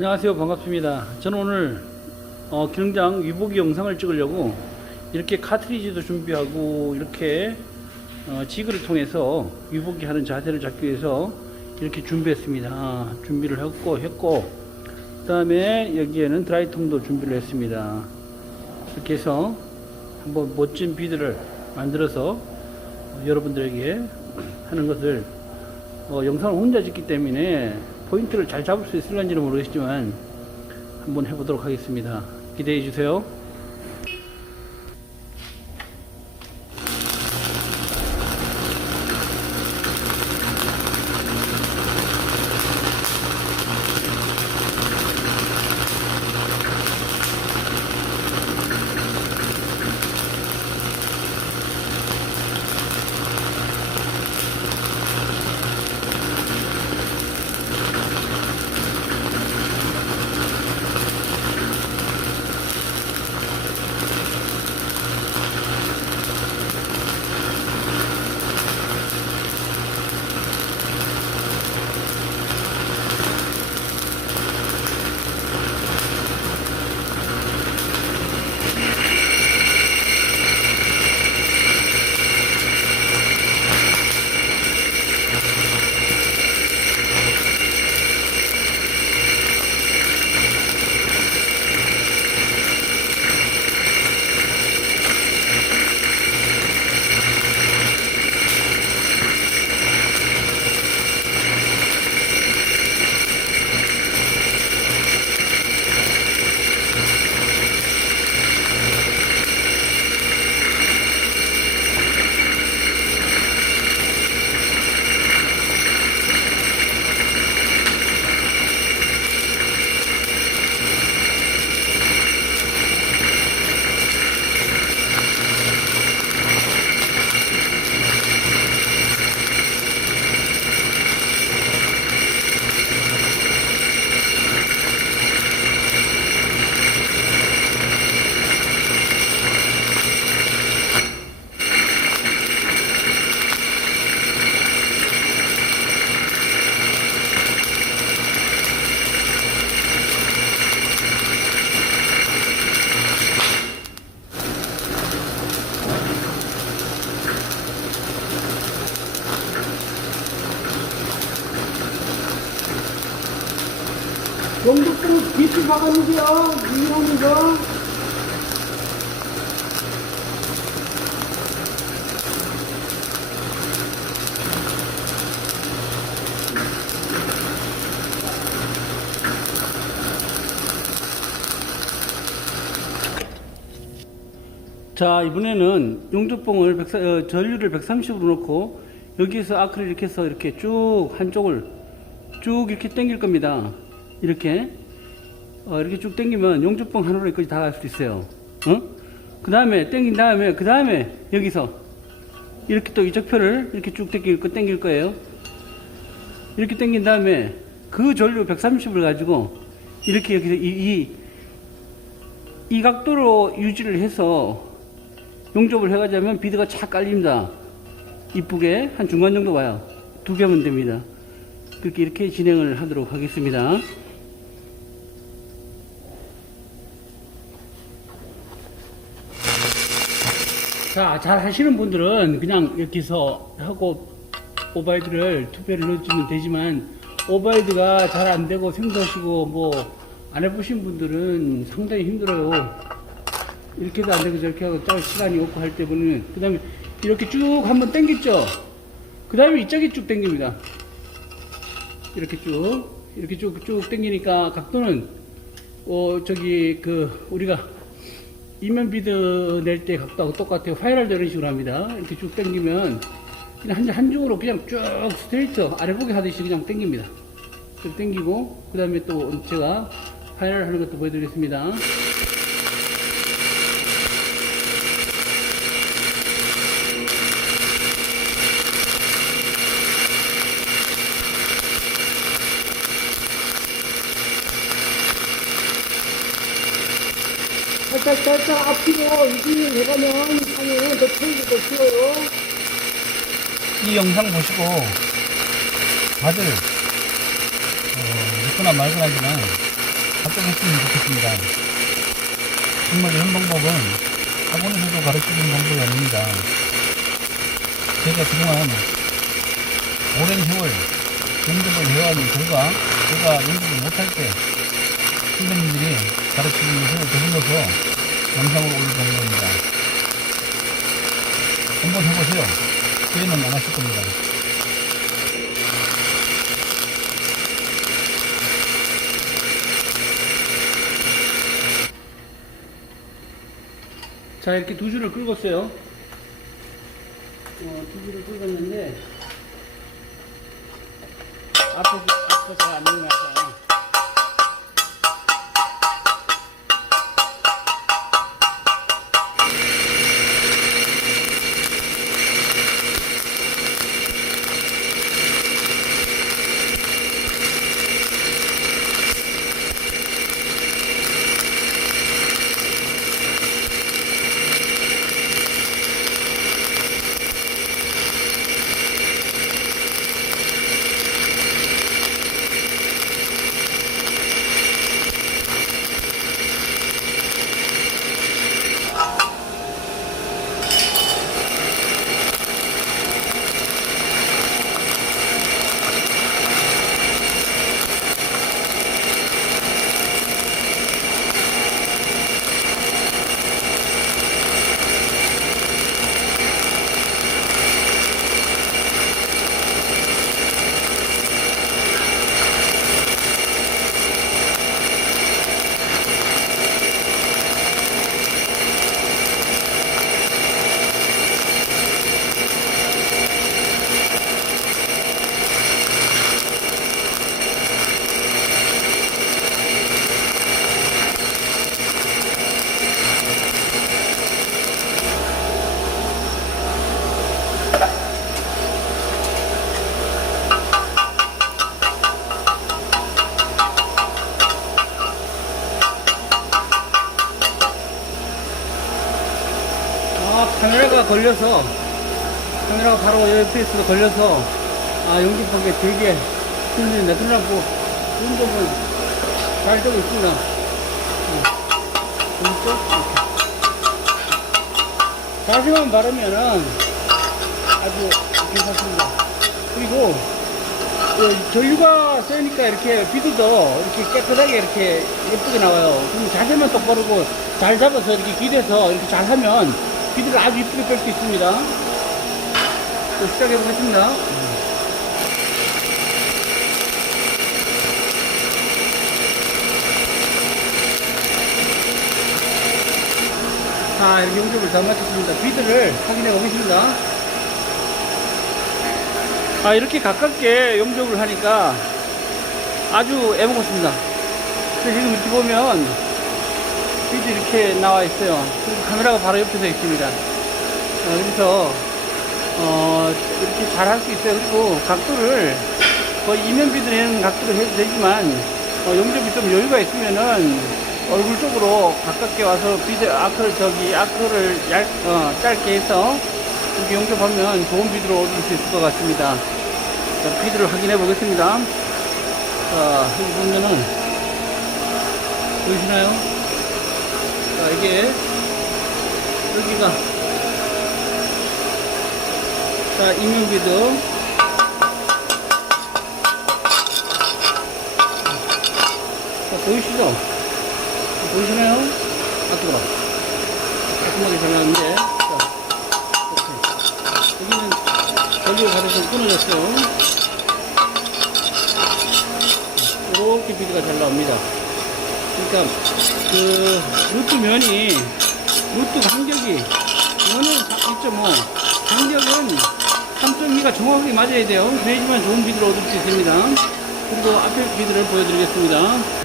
안녕하세요. 반갑습니다. 저는 오늘 어, 기능장 위보기 영상을 찍으려고 이렇게 카트리지도 준비하고 이렇게 어, 지그를 통해서 위보기 하는 자세를 잡기 위해서 이렇게 준비했습니다. 아, 준비를 했고 했고 그 다음에 여기에는 드라이통도 준비를 했습니다. 이렇게 해서 한번 멋진 비드를 만들어서 어, 여러분들에게 하는 것을 어, 영상을 혼자 찍기 때문에 포인트를 잘 잡을 수 있을런지는 모르겠지만 한번 해보도록 하겠습니다. 기대해 주세요. 영국도 빛이 박았는데요. 위험이죠. 자 이번에는 용접봉을 100, 어, 전류를 130으로 놓고 여기에서 아크릴 이렇게 해서 이렇게 쭉 한쪽을 쭉 이렇게 당길 겁니다. 이렇게 어, 이렇게 쭉 당기면 용접봉 하나로 여기까지 다 갈수 있어요. 어? 그 다음에 당긴 다음에 그 다음에 여기서 이렇게 또 이쪽 표를 이렇게 쭉 당길 거 당길 거예요. 이렇게 당긴 다음에 그 전류 130을 가지고 이렇게 여기서 이, 이, 이 각도로 유지를 해서 용접을 해가자면 비드가 착 깔립니다. 이쁘게 한 중간 정도 와요. 두 개면 됩니다. 그렇게 이렇게 진행을 하도록 하겠습니다. 자, 잘 하시는 분들은 그냥 이렇게서 하고 오바이드를 투표를 넣어주면 되지만 오바이드가 잘 안 되고 생소하시고 뭐 안 해보신 분들은 상당히 힘들어요. 이렇게도 안 되고 저렇게 하고 또 시간이 없고 할 때는 그 다음에 이렇게 쭉 한번 당겼죠. 그 다음에 이쪽에 쭉 당깁니다. 이렇게 쭉 이렇게 쭉쭉 당기니까 각도는 어 저기 그 우리가 이면 비드 낼 때 각도하고 똑같아요. 파이널도 이런 식으로 합니다. 이렇게 쭉 당기면 그냥 한, 한 중으로 그냥 쭉 스트레이트 아래 보기 하듯이 그냥 당깁니다. 쭉 당기고 그 다음에 또 제가 파이널 하는 것도 보여드리겠습니다. 살짝 살짝 앞뒤로 유지 해가면 상에 더 트이고 쉬워요. 이 영상 보시고 다들 어, 믿거나 말거나 하지만 작동했으면 좋겠습니다. 정말 이런 방법은 학원에서도 가르치는 방법이 아닙니다. 제가 그동안 오랜 세월 연습을 해왔는 결과 제가 연습을 못할 때 선생님들이 가르치는 것을 되돌려서 영상을 올려보는 겁니다. 한번 해보세요. 후회는 안 하실 겁니다. 자, 이렇게 두 줄을 긁었어요. 어, 두 줄을 긁었는데, 앞에서, 앞에서 잘안 일어나서. 카메라가 걸려서, 카메라가 바로 있어서 걸려서, 아, 연기하기 되게 힘듭니다. 그러나 뭐, 운동은 잘 되고 오른쪽, 이렇게. 자세만 바르면은 아주 괜찮습니다. 그리고, 그 전류가 세니까 이렇게 비드도 이렇게 깨끗하게 이렇게 예쁘게 나와요. 그럼 자세만 똑바르고 잘 잡아서 이렇게 기대서 이렇게 잘 하면 비드를 아주 예쁘게 뺄 수 있습니다. 또 시작해 보겠습니다. 자, 이렇게 용접을 다 마쳤습니다. 비드를 확인해 보겠습니다. 아, 이렇게 가깝게 용접을 하니까 아주 애먹었습니다. 지금 이렇게 보면 비드 이렇게 나와 있어요. 카메라가 바로 옆에 서 있습니다. 어, 그래서 어, 이렇게 잘 할 수 있어요. 그리고 각도를 거의 이면 비드 내는 각도로 해도 되지만 어, 용접이 좀 여유가 있으면은 얼굴 쪽으로 가깝게 와서 비드 아크를 저기 아크를 얇, 어, 짧게 해서 이렇게 용접하면 좋은 비드로 얻을 수 있을 것 같습니다. 자, 비드를 확인해 보겠습니다. 자, 여기 보면은 보이시나요? 자, 이게 여기가 자, 인명비드 자, 보이시죠? 보이시나요? 아, 뜨거워. 깔끔하게 잘 나왔는데. 자, 이렇게. 여기는 전류가 가려서 끊어졌어요. 이렇게 비드가 잘 나옵니다. 그러니까, 그, 루트 면이, 루트 간격이, 면은 2.5, 간격은 3.2가 정확하게 맞아야 돼요. 그래야지만 좋은 비드를 얻을 수 있습니다. 그리고 앞에 비드를 보여드리겠습니다.